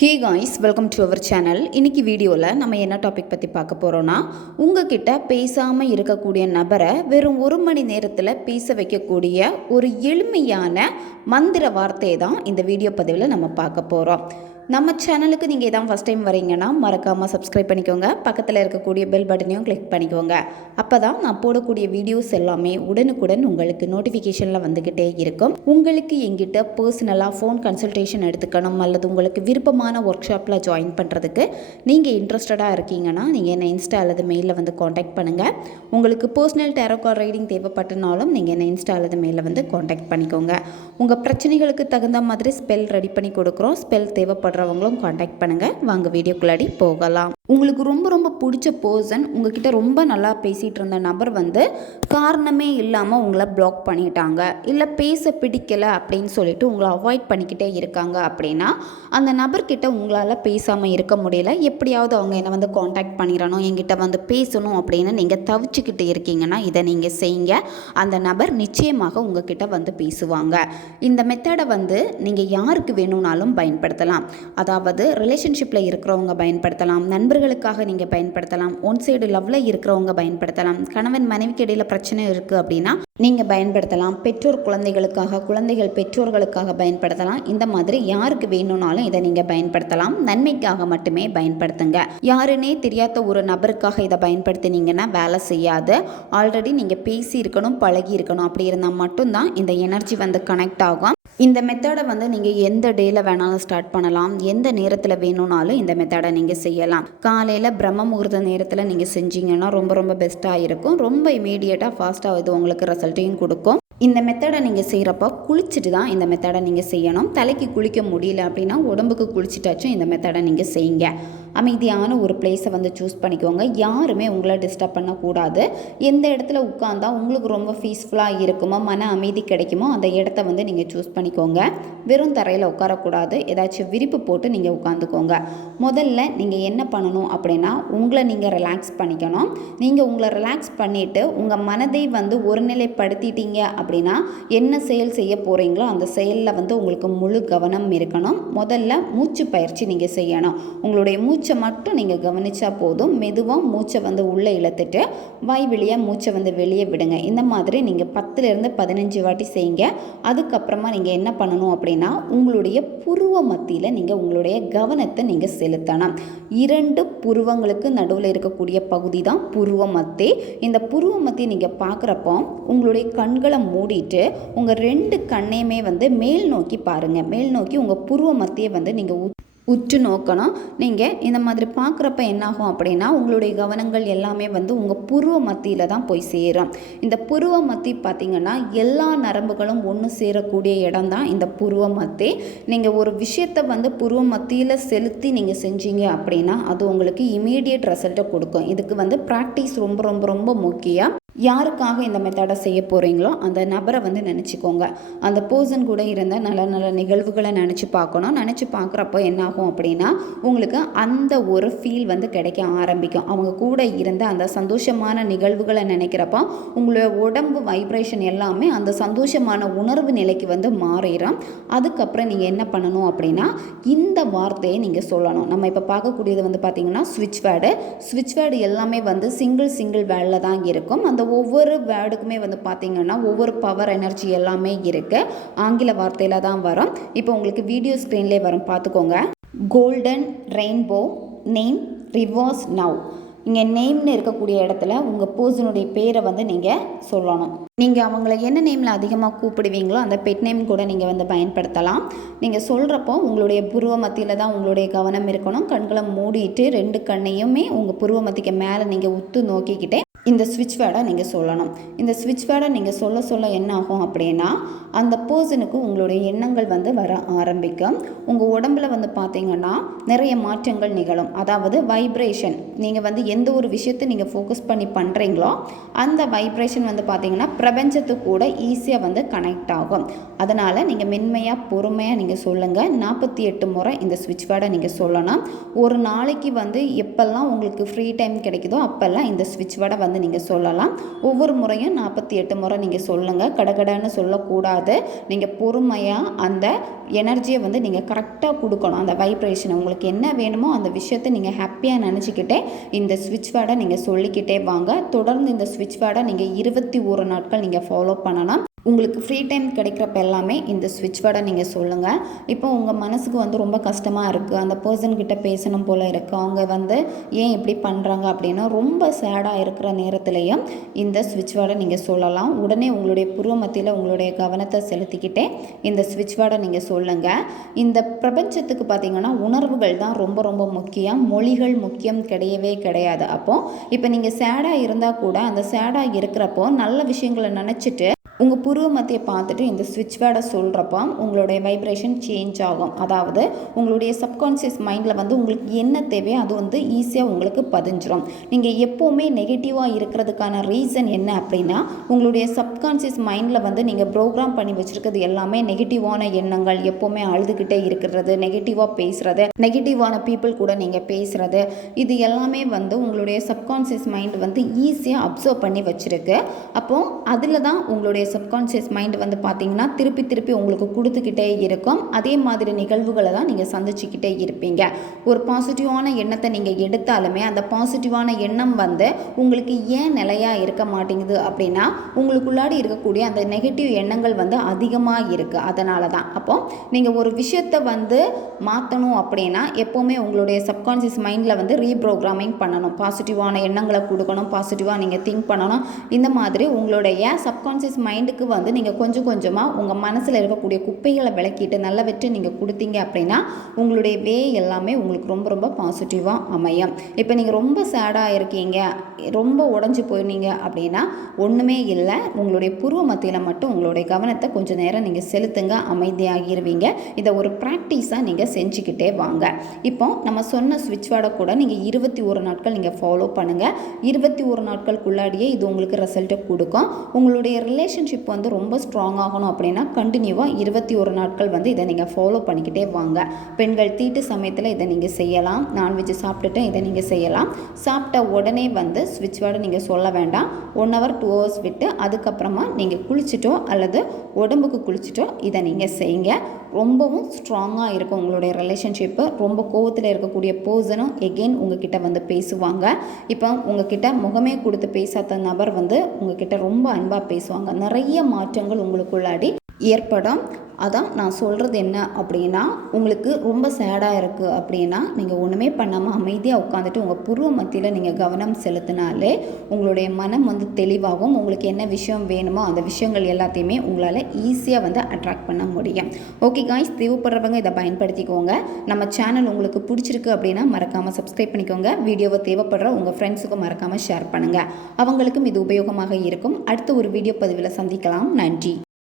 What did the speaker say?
Hey guys, welcome to our channel. இன்றைக்கி வீடியோவில் நம்ம என்ன டாபிக் பற்றி பார்க்க போகிறோன்னா, உங்ககிட்ட பேசாமல் இருக்கக்கூடிய நபரை வெறும் 1 மணி நேரத்தில் பேச வைக்கக்கூடிய ஒரு எளிமையான மந்திர வார்த்தையை தான் இந்த வீடியோ பதிவில் நம்ம பார்க்க போகிறோம். நம்ம சேனலுக்கு நீங்கள் இதான் ஃபஸ்ட் டைம் வரீங்கன்னா மறக்காமல் சப்ஸ்கிரைப் பண்ணிக்கோங்க. பக்கத்தில் இருக்கக்கூடிய பெல் பட்டனையும் கிளிக் பண்ணிக்கோங்க. அப்போ தான் நான் போடக்கூடிய வீடியோஸ் எல்லாமே உடனுக்குடன் உங்களுக்கு நோட்டிஃபிகேஷனில் வந்துக்கிட்டே இருக்கும். உங்களுக்கு எங்கிட்ட பர்சனலாக ஃபோன் கன்சல்டேஷன் எடுத்துக்கணும் அல்லது உங்களுக்கு விருப்பமான ஒர்க் ஷாப்பில் ஜாயின் பண்ணுறதுக்கு நீங்கள் இன்ட்ரெஸ்டடாக இருக்கீங்கன்னா நீங்கள் என்னை இன்ஸ்டா அல்லது மெயிலில் வந்து காண்டாக்ட் பண்ணுங்கள். உங்களுக்கு பர்சனல் டேரோ கார்ட் ரைடிங் தேவைப்பட்டனாலும் நீங்கள் என்னை இன்ஸ்டா அல்லது மெயிலில் வந்து காண்டாக்ட் பண்ணிக்கோங்க. உங்கள் பிரச்சனைகளுக்கு தகுந்த மாதிரி ஸ்பெல் ரெடி பண்ணி கொடுக்குறோம். ஸ்பெல் தேவைப்படுறவங்களும் காண்டாக்ட் பண்ணுங்கள். வாங்க வீடியோக்குள்ளாடி போகலாம். உங்களுக்கு ரொம்ப பிடிச்ச பர்சன் உங்ககிட்ட ரொம்ப நல்லா பேசிகிட்டு இருந்த நபர் வந்து காரணமே இல்லாமல் உங்களை பிளாக் பண்ணிட்டாங்க, இல்லை பேச பிடிக்கலை அப்படின்னு சொல்லிட்டு உங்களை அவாய்ட் பண்ணிக்கிட்டே இருக்காங்க அப்படின்னா அந்த நபர்கிட்ட உங்களால் பேசாமல் இருக்க முடியல. எப்படியாவது அவங்க என்னை வந்து காண்டாக்ட் பண்ணிடணும், என்கிட்ட வந்து பேசணும் அப்படின்னு நீங்கள் தவிச்சுக்கிட்டு இருக்கீங்கன்னா இதை நீங்கள் செய்யுங்க. அந்த நபர் நிச்சயமாக உங்ககிட்ட வந்து பேசுவாங்க. இந்த மெத்தடை வந்து நீங்கள் யாருக்கு வேணும்னாலும் பயன்படுத்தலாம். அதாவது ரிலேஷன்ஷிப்பில் இருக்கிறவங்க பயன்படுத்தலாம், நண்பர்களுக்காக நீங்கள் பயன்படுத்தலாம், ஒன் சைடு லவ்வில் இருக்கிறவங்க பயன்படுத்தலாம், கணவன் மனைவிக்கு இடையில் பிரச்சனை இருக்குது அப்படின்னா நீங்கள் பயன்படுத்தலாம், பெற்றோர் குழந்தைகளுக்காக, குழந்தைகள் பெற்றோர்களுக்காக பயன்படுத்தலாம். இந்த மாதிரி யாருக்கு வேணும்னாலும் இதை நீங்கள் பயன்படுத்தலாம். நன்மைக்காக மட்டுமே பயன்படுத்துங்க. யாருன்னே தெரியாத ஒரு நபருக்காக இதை பயன்படுத்தினீங்கன்னா வேலை செய்யாது. ஆல்ரெடி நீங்கள் பேசி இருக்கணும், பழகி இருக்கணும். அப்படி இருந்தால் மட்டும்தான் இந்த எனர்ஜி வந்து கனெக்ட் ஆகும். இந்த மெத்தடை வந்து நீங்கள் எந்த டேயில் வேணாலும் ஸ்டார்ட் பண்ணலாம், எந்த நேரத்தில் வேணும்னாலும் இந்த மெத்தடை நீங்கள் செய்யலாம். காலையில் பிரம்ம முகூர்த்த நேரத்தில் நீங்கள் செஞ்சீங்கன்னா ரொம்ப பெஸ்ட்டாக இருக்கும். ரொம்ப இமீடியட்டாக ஃபாஸ்ட்டாக இது உங்களுக்கு ரிசல்ட்டையும் கொடுக்கும். இந்த மெத்தடை நீங்கள் செய்கிறப்போ குளிச்சுட்டு தான் இந்த மெத்தடை நீங்கள் செய்யணும். தலைக்கு குளிக்க முடியல அப்படின்னா உடம்புக்கு குளிச்சுட்டாச்சும் இந்த மெத்தடை நீங்கள் செய்யுங்க. அமைதியான ஒரு பிளேஸை வந்து சூஸ் பண்ணிக்கோங்க. யாருமே உங்களை டிஸ்டர்ப் பண்ணக்கூடாது. எந்த இடத்துல உட்காந்தா உங்களுக்கு ரொம்ப பீஸ்ஃபுல்லாக இருக்குமோ, மன அமைதி கிடைக்குமோ அந்த இடத்த வந்து நீங்கள் சூஸ் பண்ணிக்கோங்க. வெறும் தரையில் உட்காரக்கூடாது, ஏதாச்சும் விரிப்பு போட்டு நீங்கள் உட்காந்துக்கோங்க. முதல்ல நீங்கள் என்ன பண்ணணும் அப்படின்னா உங்களை நீங்கள் ரிலாக்ஸ் பண்ணிக்கணும். நீங்கள் உங்களை ரிலாக்ஸ் பண்ணிவிட்டு உங்கள் மனதை வந்து ஒருநிலைப்படுத்திட்டீங்க அப்படின்னா என்ன செயல் செய்ய போகிறீங்களோ அந்த செயலில் வந்து உங்களுக்கு முழு கவனம் இருக்கணும். முதல்ல மூச்சு பயிற்சி நீங்கள் செய்யணும். உங்களுடைய மூச்சை மட்டும் நீங்கள் கவனிச்சா போதும். மெதுவாக மூச்சை வந்து உள்ளே இழுத்துட்டு வாய் வழியாக மூச்சை வந்து வெளியே விடுங்க. இந்த மாதிரி நீங்கள் 10லேருந்து 15 வாட்டி செய்யுங்க. அதுக்கப்புறமா நீங்கள் என்ன பண்ணணும் அப்படின்னா உங்களுடைய புருவ மத்தியில் நீங்கள் உங்களுடைய கவனத்தை நீங்கள் செலுத்தணும். 2 புருவங்களுக்கு நடுவில் இருக்கக்கூடிய பகுதி தான் புருவ மத்தி. இந்த புருவ மத்தி நீங்கள் பார்க்குறப்போ உங்களுடைய கண்களை மூடிட்டு உங்கள் 2 கண்ணையுமே வந்து மேல் நோக்கி பாருங்கள். மேல் நோக்கி உங்கள் புருவ மத்தியை வந்து நீங்கள் உற்று நோக்கணும். நீங்கள் இந்த மாதிரி பார்க்குறப்ப என்னாகும் அப்படின்னா உங்களுடைய கவனங்கள் எல்லாமே வந்து உங்கள் புருவ மத்தியில் தான் போய் சேரும். இந்த புருவ மத்தி பார்த்திங்கன்னா எல்லா நரம்புகளும் ஒன்று சேரக்கூடிய இடம் தான் இந்த புருவ மத்தி. நீங்கள் ஒரு விஷயத்தை வந்து புருவ மத்தியில் செலுத்தி நீங்கள் செஞ்சீங்க அப்படின்னா அது உங்களுக்கு இமீடியட் ரிசல்ட்டை கொடுக்கும். இதுக்கு வந்து ப்ராக்டிஸ் ரொம்ப முக்கியம். யாருக்காக இந்த மெத்தடை செய்ய போகிறீங்களோ அந்த நபரை வந்து நினச்சிக்கோங்க. அந்த பர்சன் கூட இருந்த நல்ல நிகழ்வுகளை நினச்சி பார்க்கணும். நினச்சி பார்க்குறப்போ என்னாகும் அப்படின்னா உங்களுக்கு அந்த ஒரு ஃபீல் வந்து கிடைக்க ஆரம்பிக்கும். அவங்க கூட இருந்த அந்த சந்தோஷமான நிகழ்வுகளை நினைக்கிறப்போ உங்களோட உடம்பு வைப்ரேஷன் எல்லாமே அந்த சந்தோஷமான உணர்வு நிலைக்கு வந்து மாறிடும். அதுக்கப்புறம் நீங்கள் என்ன பண்ணணும் அப்படின்னா இந்த வார்த்தையை நீங்கள் சொல்லணும். நம்ம இப்போ பார்க்கக்கூடியது வந்து பார்த்திங்கன்னா ஸ்விட்ச் வேர்டு எல்லாமே வந்து சிங்கிள் வேர்டில் தான் இருக்கும். அந்த ஒவ்வொரு வேர்டுக்குமே வந்து பார்த்திங்கன்னா ஒவ்வொரு பவர் எனர்ஜி எல்லாமே இருக்குது. ஆங்கில வார்த்தையில் தான் வரும். இப்போ உங்களுக்கு வீடியோ ஸ்க்ரீன்லேயே வரும், பார்த்துக்கோங்க. Golden rainbow name reverse now. இங்கே நேம்னு இருக்கக்கூடிய இடத்துல உங்கள் பர்சனுடைய பேரை வந்து நீங்கள் சொல்லணும். நீங்கள் அவங்கள என்ன நேமில் அதிகமாக கூப்பிடுவீங்களோ அந்த பெட் நேம் கூட நீங்கள் வந்து பயன்படுத்தலாம். நீங்கள் சொல்கிறப்போ உங்களுடைய புருவ மத்தியில் தான் உங்களுடைய கவனம் இருக்கணும். கண்களை மூடிட்டு 2 கண்ணையுமே உங்கள் புருவ மத்திக்கு மேலே நீங்கள் உத்து நோக்கிக்கிட்டே இந்த ஸ்விட்ச் வேர்டை நீங்கள் சொல்லணும். இந்த ஸ்விட்ச் வேர்டை நீங்கள் சொல்ல என்ன ஆகும் அப்படின்னா அந்த பர்சனுக்கு உங்களுடைய எண்ணங்கள் வந்து வர ஆரம்பிக்கும். உங்கள் உடம்புல வந்து பார்த்திங்கன்னா நிறைய மாற்றங்கள் நிகழும். அதாவது வைப்ரேஷன், நீங்கள் வந்து எந்த ஒரு விஷயத்தை நீங்கள் ஃபோக்கஸ் பண்ணி பண்ணுறீங்களோ அந்த வைப்ரேஷன் வந்து பார்த்திங்கன்னா பிரபஞ்சத்துக்கு கூட ஈஸியாக வந்து கனெக்ட் ஆகும். அதனால் நீங்கள் மென்மையாக பொறுமையாக நீங்கள் சொல்லுங்கள். 48 முறை இந்த ஸ்விட்ச் வேர்டை நீங்கள் சொல்லணும். ஒரு நாளைக்கு வந்து எப்பெல்லாம் உங்களுக்கு ஃப்ரீ டைம் கிடைக்குதோ அப்போல்லாம் இந்த ஸ்விட்ச் வேர்டை வந்து வந்து நீங்கள் சொல்லலாம். ஒவ்வொரு முறையும் 48 முறை நீங்கள் சொல்லுங்கள். கடகடன்னு சொல்லக்கூடாது. நீங்கள் பொறுமையாக அந்த எனர்ஜியை வந்து நீங்கள் கரெக்டாக கொடுக்கணும். அந்த வைப்ரேஷன் உங்களுக்கு என்ன வேணுமோ அந்த விஷயத்தை நீங்கள் ஹாப்பியாக நினச்சிக்கிட்டே இந்த ஸ்விட்ச் வேர்டை நீங்கள் சொல்லிக்கிட்டே வாங்க. தொடர்ந்து இந்த ஸ்விட்ச் வேர்டை நீங்கள் 21 நாட்கள் நீங்கள் ஃபாலோ பண்ணணும். உங்களுக்கு ஃப்ரீ டைம் கிடைக்கிறப்ப எல்லாமே இந்த ஸ்விட்ச் வேர்டை நீங்கள் சொல்லுங்கள். இப்போ உங்கள் மனசுக்கு வந்து ரொம்ப கஷ்டமாக இருக்குது, அந்த பர்சன்கிட்ட பேசணும் போல் இருக்குது, அவங்க வந்து ஏன் இப்படி பண்ணுறாங்க அப்படின்னு ரொம்ப சேடாக இருக்கிற நேரத்துலையும் இந்த ஸ்விட்ச் வேர்டை நீங்கள் சொல்லலாம். உடனே உங்களுடைய புருவ மத்தியில் உங்களுடைய கவனத்தை செலுத்திக்கிட்டே இந்த ஸ்விட்ச் வேர்டை நீங்கள் சொல்லுங்கள். இந்த பிரபஞ்சத்துக்கு பார்த்திங்கன்னா உணர்வுகள் தான் ரொம்ப ரொம்ப முக்கியம், மொழிகள் முக்கியம் கிடையவே கிடையாது. அப்போது இப்போ நீங்கள் சேடாக இருந்தால் கூட அந்த சேடாக இருக்கிறப்போ நல்ல விஷயங்களை நினச்சிட்டு உங்கள் புருவ மத்தியை பார்த்துட்டு இந்த ஸ்விட்ச் வேர்டை சொல்கிறப்போ உங்களுடைய வைப்ரேஷன் சேஞ்ச் ஆகும். அதாவது உங்களுடைய சப்கான்ஷியஸ் மைண்டில் வந்து உங்களுக்கு என்ன தேவையோ அது வந்து ஈஸியாக உங்களுக்கு பதிஞ்சிரும். நீங்கள் எப்போவுமே நெகட்டிவாக இருக்கிறதுக்கான ரீசன் என்ன அப்படின்னா, உங்களுடைய சப்கான்ஷியஸ் மைண்டில் வந்து நீங்கள் ப்ரோக்ராம் பண்ணி வச்சுருக்கிறது எல்லாமே நெகட்டிவான எண்ணங்கள், எப்போவுமே அழுதுகிட்டே இருக்கிறது, நெகட்டிவாக பேசுகிறது, நெகட்டிவான பீப்புள் கூட நீங்கள் பேசுகிறது, இது எல்லாமே வந்து உங்களுடைய சப்கான்ஷியஸ் மைண்ட் வந்து ஈஸியாக அப்சர்வ் பண்ணி வச்சுருக்கு. அப்போது அதில் தான் உங்களுடைய சப்கான்ஷியஸ் மைண்ட் வந்து பார்த்தீங்கன்னா திருப்பி திருப்பி உங்களுக்கு கொடுத்துக்கிட்டே இருக்கும். அதே மாதிரி நிகழ்வுகளை தான் நீங்கள் சந்திச்சுக்கிட்டே இருப்பீங்க. ஒரு பாசிட்டிவான எண்ணத்தை நீங்கள் எடுத்தாலுமே அந்த பாசிட்டிவான எண்ணம் வந்து உங்களுக்கு ஏன் நிலையாக இருக்க மாட்டேங்குது அப்படின்னா, உங்களுக்குள்ளாடி இருக்கக்கூடிய அந்த நெகட்டிவ் எண்ணங்கள் வந்து அதிகமாக இருக்குது. அதனால தான் அப்போது நீங்கள் ஒரு விஷயத்தை வந்து மாற்றணும் அப்படின்னா எப்போவுமே உங்களுடைய சப்கான்ஷியஸ் மைண்டில் வந்து ரீப்ரோக்ராமிங் பண்ணணும். பாசிட்டிவான எண்ணங்களை கொடுக்கணும், பாசிட்டிவாக நீங்கள் திங்க் பண்ணணும். இந்த மாதிரி உங்களுடைய சப்கான்ஷியஸ் மைண்டுக்கு வந்து நீங்கள் கொஞ்சம் கொஞ்சமாக உங்கள் மனசில் இருக்கக்கூடிய குப்பைகளை விளக்கிட்டு நல்ல வெற்றி நீங்கள் கொடுத்தீங்க அப்படின்னா உங்களுடைய வே எல்லாமே உங்களுக்கு ரொம்ப ரொம்ப பாசிட்டிவாக அமையும். இப்போ நீங்கள் ரொம்ப சேடாக இருக்கீங்க, ரொம்ப உடஞ்சி போயிருந்தீங்க அப்படின்னா ஒன்றுமே இல்லை, உங்களுடைய புருவ மத்தியில் மட்டும் உங்களுடைய கவனத்தை கொஞ்சம் நேரம் நீங்கள் செலுத்துங்க, அமைதியாகிடுவீங்க. இதை ஒரு ப்ராக்டிஸாக நீங்கள் செஞ்சுக்கிட்டே வாங்க. இப்போ நம்ம சொன்ன ஸ்விட்ச் வேர்டை கூட நீங்கள் 21 நாட்கள் நீங்கள் ஃபாலோ பண்ணுங்கள். 21 நாட்களுக்குள்ளாடியே இது உங்களுக்கு ரிசல்ட்டை கொடுக்கும். உங்களுடைய ரிலேஷன்ஷிப் வந்து ரொம்ப ஸ்ட்ராங் ஆகணும் அப்படின்னா கண்டினியூவாக 21 நாட்கள் வந்து இதை நீங்கள் ஃபாலோ பண்ணிக்கிட்டே வாங்க. பெண்கள் தீட்டு சமயத்தில் இதை நீங்கள் செய்யலாம். நான்வெஜ் சாப்பிட்டுட்டு இதை நீங்கள் செய்யலாம். சாப்பிட்ட உடனே வந்து ஸ்விட்ச் வேர்டை நீங்கள் சொல்ல வேண்டாம். 1 hour 2 hours விட்டு அதுக்கப்புறமா நீங்கள் குளிச்சிட்டோ அல்லது உடம்புக்கு குளிச்சிட்டோ இதை நீங்கள் செய்யுங்க. ரொம்பவும் ஸ்ட்ராங்காக இருக்கும் உங்களுடைய ரிலேஷன்ஷிப்பு. ரொம்ப கோவத்தில் இருக்கக்கூடிய பர்சனும் எகெயின் உங்ககிட்ட வந்து பேசுவாங்க. இப்போ உங்ககிட்ட முகமே கொடுத்து பேசாத நபர் வந்து உங்ககிட்ட ரொம்ப அன்பாக பேசுவாங்க. நிறைய மாற்றங்கள் உங்களுக்குள்ளாடி ஏற்படும். அதான் நான் சொல்கிறது என்ன அப்படின்னா, உங்களுக்கு ரொம்ப சேடாக இருக்குது அப்படின்னா நீங்கள் ஒன்றுமே பண்ணாமல் அமைதியாக உட்காந்துட்டு உங்கள் புருவ மத்தியில் நீங்கள் கவனம் செலுத்தினாலே உங்களுடைய மனம் வந்து தெளிவாகும். உங்களுக்கு என்ன விஷயம் வேணுமோ அந்த விஷயங்கள் எல்லாத்தையுமே உங்களால் ஈஸியாக வந்து அட்ராக்ட் பண்ண முடியும். ஓகே காய்ஸ், தேவைப்படுறவங்க இதை பயன்படுத்திக்கோங்க. நம்ம சேனல் உங்களுக்கு பிடிச்சிருக்கு அப்படின்னா மறக்காமல் சப்ஸ்கிரைப் பண்ணிக்கோங்க. வீடியோவை தேவைப்படுற உங்கள் ஃப்ரெண்ட்ஸுக்கும் மறக்காமல் ஷேர் பண்ணுங்கள். அவங்களுக்கும் இது உபயோகமாக இருக்கும். அடுத்த ஒரு வீடியோ பதிவில் சந்திக்கலாம். நன்றி.